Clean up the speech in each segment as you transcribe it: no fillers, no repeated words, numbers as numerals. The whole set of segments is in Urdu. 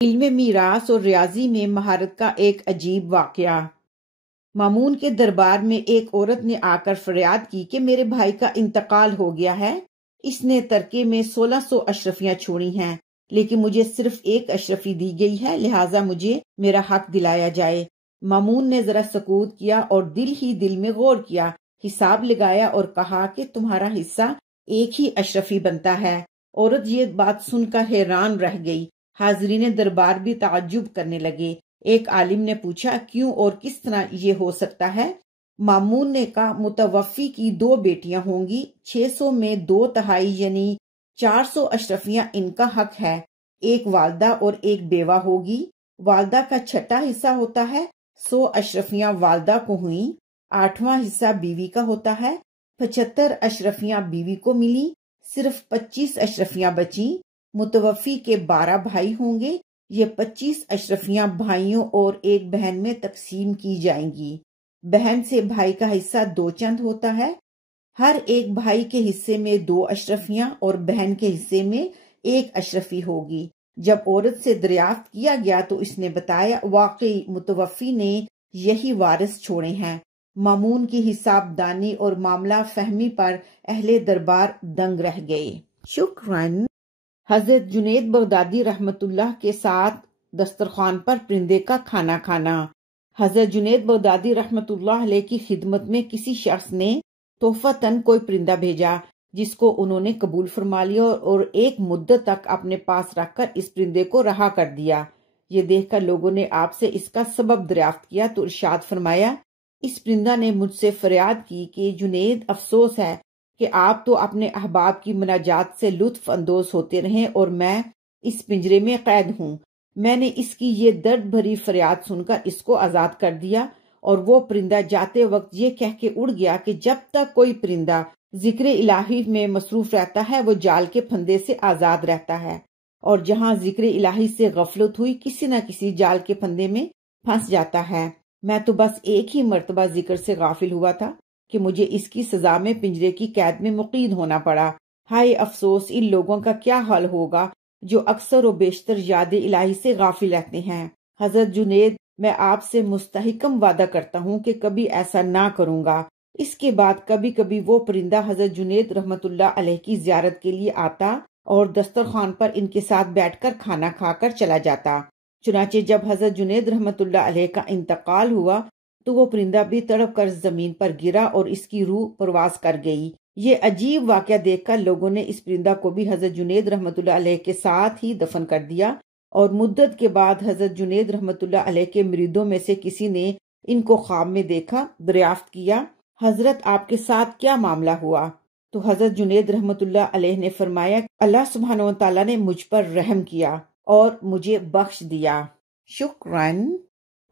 علم میراث اور ریاضی میں مہارت کا ایک عجیب واقعہ۔ مامون کے دربار میں ایک عورت نے آ کر فریاد کی کہ میرے بھائی کا انتقال ہو گیا ہے۔ اس نے ترکے میں 1600 اشرفیاں چھوڑی ہیں، لیکن مجھے صرف ایک اشرفی دی گئی ہے، لہٰذا مجھے میرا حق دلایا جائے۔ مامون نے ذرا سکوت کیا اور دل ہی دل میں غور کیا، حساب لگایا اور کہا کہ تمہارا حصہ ایک ہی اشرفی بنتا ہے۔ عورت یہ بات سن کر حیران رہ گئی۔ حاضرین دربار بھی تعجب کرنے لگے۔ ایک عالم نے پوچھا کیوں اور کس طرح یہ ہو سکتا ہے؟ مامون نے کہا متوفی کی 2 بیٹیاں ہوں گی، 600 میں 2/3 یعنی 400 اشرفیاں ان کا حق ہے۔ ایک والدہ اور ایک بیوہ ہوگی، والدہ کا 6واں حصہ ہوتا ہے، 100 اشرفیاں والدہ کو ہوئیں، 8واں حصہ بیوی کا ہوتا ہے، 75 اشرفیاں بیوی کو ملی، صرف 25 اشرفیاں بچیں۔ متوفی کے 12 بھائی ہوں گے، یہ 25 اشرفیاں بھائیوں اور ایک بہن میں تقسیم کی جائیں گی۔ بہن سے بھائی کا حصہ 2 چند ہوتا ہے، ہر ایک بھائی کے حصے میں 2 اشرفیاں اور بہن کے حصے میں 1 اشرفی ہوگی۔ جب عورت سے دریافت کیا گیا تو اس نے بتایا واقعی متوفی نے یہی وارث چھوڑے ہیں۔ مامون کی حساب دانی اور معاملہ فہمی پر اہل دربار دنگ رہ گئے۔ شکراً۔ حضرت جنید بغدادی رحمت اللہ کے ساتھ دسترخوان پر پرندے کا کھانا کھانا۔ حضرت جنید بغدادی رحمت اللہ علیہ کی خدمت میں کسی شخص نے تحفتاً کوئی پرندہ بھیجا، جس کو انہوں نے قبول فرما لیا اور ایک مدت تک اپنے پاس رکھ کر اس پرندے کو رہا کر دیا۔ یہ دیکھ کر لوگوں نے آپ سے اس کا سبب دریافت کیا تو ارشاد فرمایا، اس پرندہ نے مجھ سے فریاد کی کہ جنید، افسوس ہے کہ آپ تو اپنے احباب کی مناجات سے لطف اندوز ہوتے رہیں اور میں اس پنجرے میں قید ہوں۔ میں نے اس کی یہ درد بھری فریاد سن کر اس کو آزاد کر دیا، اور وہ پرندہ جاتے وقت یہ کہہ کے اڑ گیا کہ جب تک کوئی پرندہ ذکر الہی میں مصروف رہتا ہے وہ جال کے پھندے سے آزاد رہتا ہے، اور جہاں ذکر الہی سے غفلت ہوئی کسی نہ کسی جال کے پھندے میں پھنس جاتا ہے۔ میں تو بس ایک ہی مرتبہ ذکر سے غافل ہوا تھا کہ مجھے اس کی سزا میں پنجرے کی قید میں مقید ہونا پڑا۔ ہائے افسوس ان لوگوں کا کیا حال ہوگا جو اکثر و بیشتر یاد الہی سے غافل رہتے ہیں۔ حضرت جنید، میں آپ سے مستحکم وعدہ کرتا ہوں کہ کبھی ایسا نہ کروں گا۔ اس کے بعد کبھی کبھی وہ پرندہ حضرت جنید رحمت اللہ علیہ کی زیارت کے لیے آتا اور دسترخوان پر ان کے ساتھ بیٹھ کر کھانا کھا کر چلا جاتا۔ چنانچہ جب حضرت جنید رحمت اللہ علیہ کا انتقال ہوا تو وہ پرندہ بھی تڑپ کر زمین پر گرا اور اس کی روح پرواز کر گئی۔ یہ عجیب واقعہ دیکھ کر لوگوں نے اس پرندہ کو بھی حضرت جنید رحمت اللہ علیہ کے ساتھ ہی دفن کر دیا، اور مدت کے بعد حضرت جنید رحمت اللہ علیہ کے مریدوں میں سے کسی نے ان کو خواب میں دیکھا۔ دریافت کیا، حضرت آپ کے ساتھ کیا معاملہ ہوا؟ تو حضرت جنید رحمت اللہ علیہ نے فرمایا، اللہ سبحانہ و تعالیٰ نے مجھ پر رحم کیا اور مجھے بخش دیا۔ شکراً۔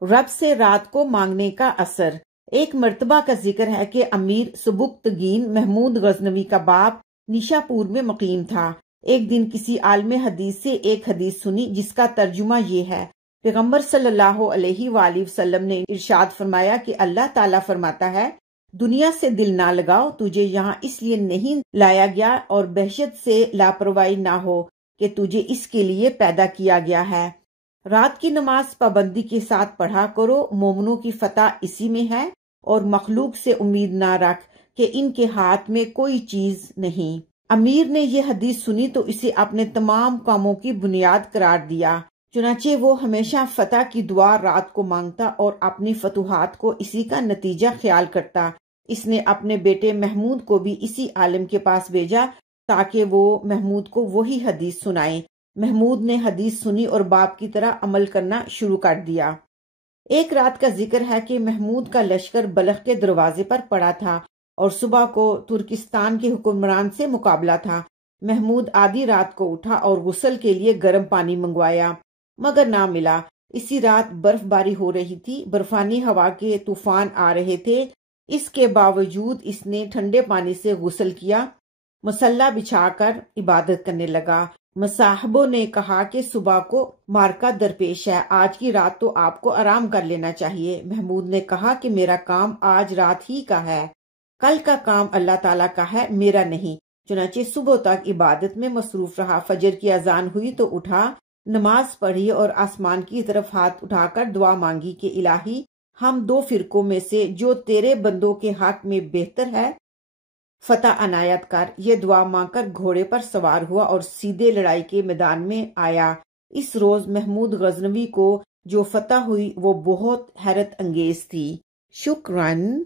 رب سے رات کو مانگنے کا اثر۔ ایک مرتبہ کا ذکر ہے کہ امیر سبکتگین محمود غزنوی کا باپ نیشا پور میں مقیم تھا۔ ایک دن کسی عالم حدیث سے ایک حدیث سنی جس کا ترجمہ یہ ہے، پیغمبر صلی اللہ علیہ وآلہ وسلم نے ارشاد فرمایا کہ اللہ تعالیٰ فرماتا ہے، دنیا سے دل نہ لگاؤ، تجھے یہاں اس لیے نہیں لایا گیا اور بحثیت سے لاپرواہی نہ ہو کہ تجھے اس کے لیے پیدا کیا گیا ہے۔ رات کی نماز پابندی کے ساتھ پڑھا کرو، مومنوں کی فتح اسی میں ہے، اور مخلوق سے امید نہ رکھ کہ ان کے ہاتھ میں کوئی چیز نہیں۔ امیر نے یہ حدیث سنی تو اسے اپنے تمام کاموں کی بنیاد قرار دیا، چنانچہ وہ ہمیشہ فتح کی دعا رات کو مانگتا اور اپنی فتوحات کو اسی کا نتیجہ خیال کرتا۔ اس نے اپنے بیٹے محمود کو بھی اسی عالم کے پاس بھیجا تاکہ وہ محمود کو وہی حدیث سنائے۔ محمود نے حدیث سنی اور باپ کی طرح عمل کرنا شروع کر دیا۔ ایک رات کا ذکر ہے کہ محمود کا لشکر بلخ کے دروازے پر پڑا تھا اور صبح کو ترکستان کے حکمران سے مقابلہ تھا۔ محمود آدھی رات کو اٹھا اور غسل کے لیے گرم پانی منگوایا، مگر نہ ملا۔ اسی رات برف باری ہو رہی تھی، برفانی ہوا کے طوفان آ رہے تھے، اس کے باوجود اس نے ٹھنڈے پانی سے غسل کیا، مصلی بچھا کر عبادت کرنے لگا۔ مصاحبوں نے کہا کہ صبح کو مارکا درپیش ہے، آج کی رات تو آپ کو آرام کر لینا چاہیے۔ محمود نے کہا کہ میرا کام آج رات ہی کا ہے، کل کا کام اللہ تعالیٰ کا ہے، میرا نہیں۔ چنانچہ صبح تک عبادت میں مصروف رہا۔ فجر کی اذان ہوئی تو اٹھا، نماز پڑھی اور آسمان کی طرف ہاتھ اٹھا کر دعا مانگی کہ الہی ہم دو فرقوں میں سے جو تیرے بندوں کے حق میں بہتر ہے فتح عنایت کر۔ یہ دعا مانگ کر گھوڑے پر سوار ہوا اور سیدھے لڑائی کے میدان میں آیا۔ اس روز محمود غزنوی کو جو فتح ہوئی وہ بہت حیرت انگیز تھی۔ شکراً۔